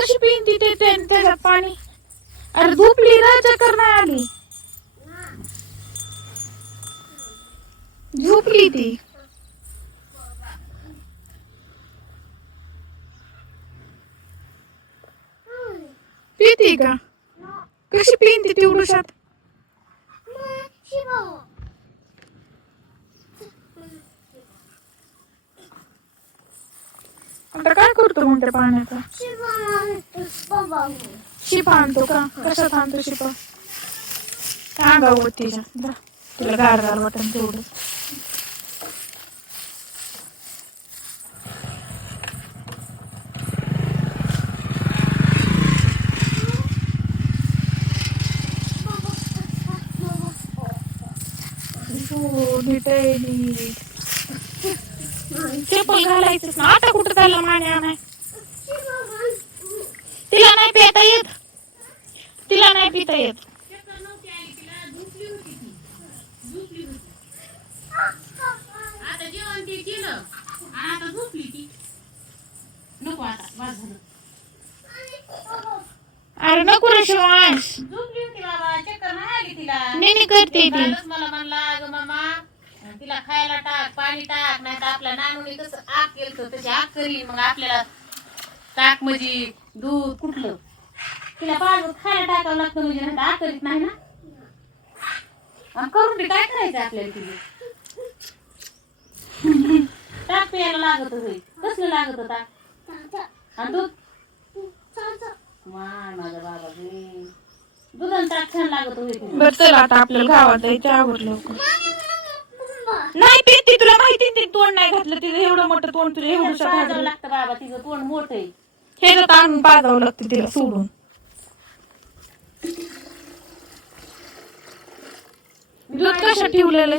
कशी पिंती त्याच्यात पाणी. अरे झोपली ना, चक्कर नाही आली. झोपली ती. पिती का? कशी पिंती ती उडूशात. आता काय करतो मग त्या पाण्याचा? शिपा आणतो का? कशात आणतो शिपा? अंगावर तिच्या तुला गार गार वाटण तेवढं. चप्पल घालायचंच ना. आता कुठं चालला मान्या नाही. तिला नाही पिता येत. तिला नाही पिता येत. आता जेवण ते केलं आणि आता झोपली ती. नको आता बस झालं. अरे नको रे शिवांश. झोपली होती बाबा, चक्कर नाही आली तिला. नेहमी करते ती. कालच मला म्हणला अगं मामा तिला खायला टाक, पाणी टाक, नाही तर आपल्या नानूने कसं आग केलं तशी आग करी. मग आपल्याला टाक म्हणजे दूध कुठलं तिला पाणी खायला टाकावं लागतं म्हणजे नाही आग करीत नाही ना. करून ते काय करायचं आपल्याला तिथे. टाक प्यायला लागत होय. कसलं लागत टाक आणि दूध माझा बाबा गे दूध आणि टाक छान लागत होय. बरं चला आता आपल्याला गावात जायचं. आवडलं नाही पिती. तुला माहिती ते तोंड नाही घातलं तिचं. एवढं मोठं तोंड तुला एवढं पाजावं लागतं बाबा, तिचं तोंड मोठं आहे. हे तर आणून पाजावं लागतं तिला सोडून. दूध कशा ठेवलेलं?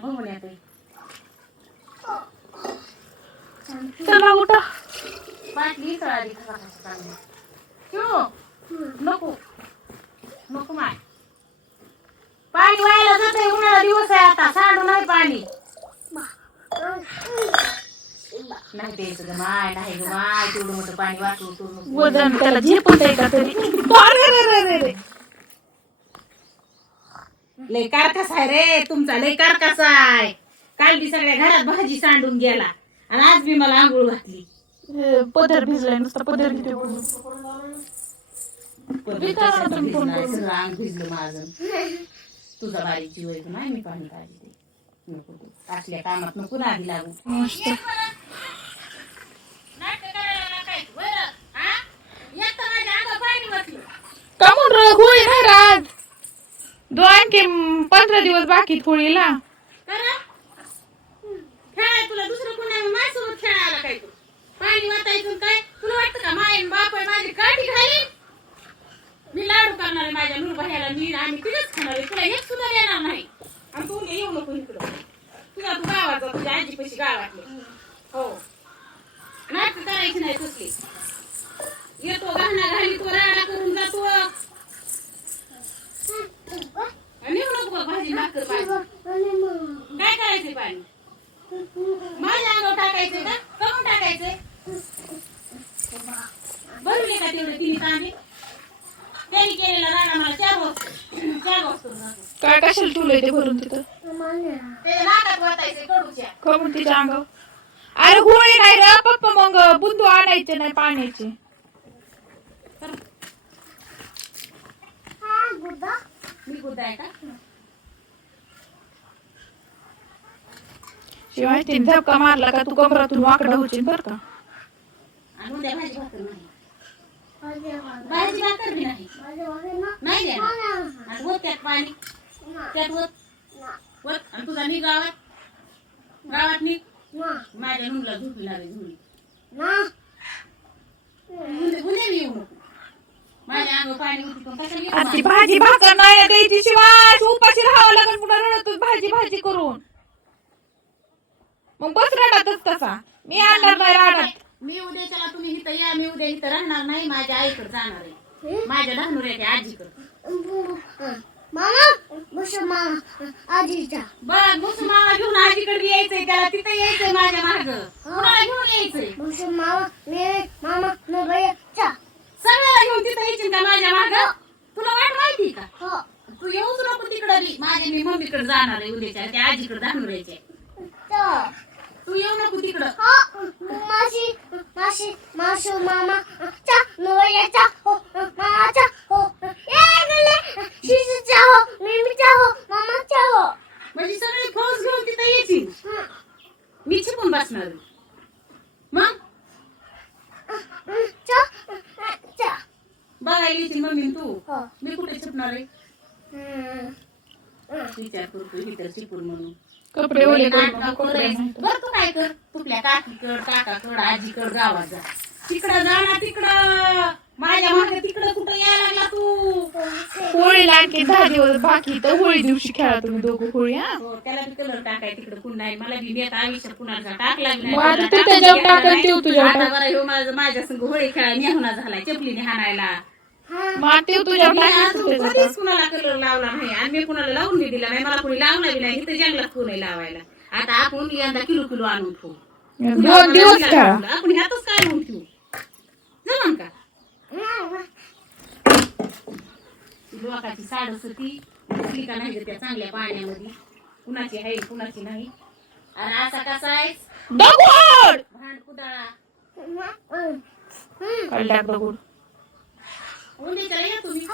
भुमण्यात आहे. चला उठा. बाटली चढाली नको नको माय. पाणी व्हायला जात आहे. उन्हाळा दिवस आहे आता. सांडू नाही पाणी. नाही द्यायचं ग माय. नाही ग माय. तेवढं मोठं पाणी वाचवतो. वजन त्याला झेपत आहे का तरी. लय कारकास आहे रे तुमचा. लय कारकास आहे. काल बी सगळ्या घरात भाजी सांडून गेला आणि आज बी मला आंघोळ घातली. पदर भिजलाय नुसता. पदर किती सगळं अंग भिजलं माझं. तुझा बारीक जीव आहे नाही मी पाणी काढते. नको असल्या कामात नको नादी लागू. का म्हणून होळी नाही राज. 15 दिवस बाकी होळीला. खेळाय तुला दुसरं कोण नाही. माझ्यासोबत खेळायला काय तू पाणी वाटायचं काय तुला वाटतं का? माय बाप माझी काठी घाली. मी लाडू करणार आहे माझ्या नूरबाह्याला. मी आम्ही तिथेच खाणार आहे. तुला एक सुद्धा देणार नाही. आणि तू येऊ नको इकडं. तुझा तू गावात जा. तुझ्या आजी पैसे गावातले. हो नाटक करायची नाही कसली. येतो गहना घाली तो राडा करून जातो. आणि येऊ नको भाजी भाकर पाहिजे. काय करायचंय पाणी? माझ्या अंगावर टाकायचंय का? कमून टाकायचंय? भरले का तेवढे तिने कांदे? त्यांनी केलेला राडा मला 4 वाजता काय कशाला ठेवलंय ते भरून तिथं? त्याच्या नाकात वाटायचंय कडूच्या. कमून तिच्या अंगावर. अरे होळी नाही रे पप्पा. मग बुंदू आणायचे नाही पाण्याचे. मी गुद्दा आहे का? शिवाय तिने धक्का मारला का तू कमरातून वाकडा होशील बर का. आणि उद्या भाजी भाकर नाही. भाजी भाकर बी नाही. नाही देणार. आणि होत त्यात पाणी. त्यात होत आणि तुझा निघ गावात निघ. माझ्या नूनला झोपी लागली. गुन्हे मी येऊ नको. माझ्या अंग पाणी होती. ती भाजी भाकर नाही द्यायची. शिवाय उपाशी राहावं लागेल. पुन्हा रडतोस भाजी भाजी करून. मग बस रडतच तसा. मी आणणार नाही राडत. मी उद्याच्याला तुम्ही इथं या. मी उद्या इथं राहणार नाही. माझ्या आईकडे जाणार आहे. माझ्या धानुऱ्याच्या आजीकडे. आजीचा बघ मुसू मामा घेऊन आजीकडे यायचंय. त्याला तिथं यायचंय माझ्या माग. कुणाला घेऊन यायचंय? मुसू मामा मे मामा न भैया माझ्या माग तुला वाट माहिती का तू येऊच नको तिकडं बी माझ्या मी मम्मीकडे जाणार आहे उद्याच्या त्या आजीकडे दाखवून राहायचे तू येऊ नको तिकडं माशी माशी माशू मामा चा नोयाचा हो मामाचा हो ए गले शिशूचा हो मिमीचा हो मामाचा हो म्हणजे सगळे फौज घेऊन तिथं येतील मी छिपून बसणार मग चा चा बघायला येतील मम्मी तू हो मी कुठे छिपणार आहे विचार करतो इतर छिपून म्हणून कपडे ओले करू नाटकं नको, कपडे करायचं. नाही. बरं तू काय कर तुपल्या काकीकड काकाकड आजीकड गावात जा तिकडं जा ना तिकडं माझ्या मागे तिकडं कुठं यायला लागला तू होळीला आणखी 10 दिवस बाकी तर होळी दिवशी खेळा तुम्ही दोघं होळी. हा हो, त्याला बी कलर टाकाय तिकडं पुन्हा नाही मला बी नेता आयुष्यात कुणाचा टाकला बी मग आता नाही. तू त्याच्यावर टाकल ते तुझ्यावर आता टाक. बरं ह्यो माझ्या संग होळी खेळायला नेहुना झालाय चपलीने हाणायला मग ते तुझ्यावर मी टाकल अजून त्याच्यावर कधीच कुणाला कलर लावला नाही आणि मी कुणाला लावून बी दिला नाही मला कुणी लावला बी नाही इथं जंगलात कोणी लावायला आता आपण यंदा किलो किलो आणून ठेवू 2 दिवस खेळा. आपण ह्यातच काय आणून ठेवू जमन का लोकांची साडस ती दिसली का नाही ग त्या चांगल्या पाण्यामध्ये कुणाची आहे कुणाची नाही आणि असा कसा आहे दगड भांड कुडाळा काढ टाक दगड. उद्याच्याला या तुम्ही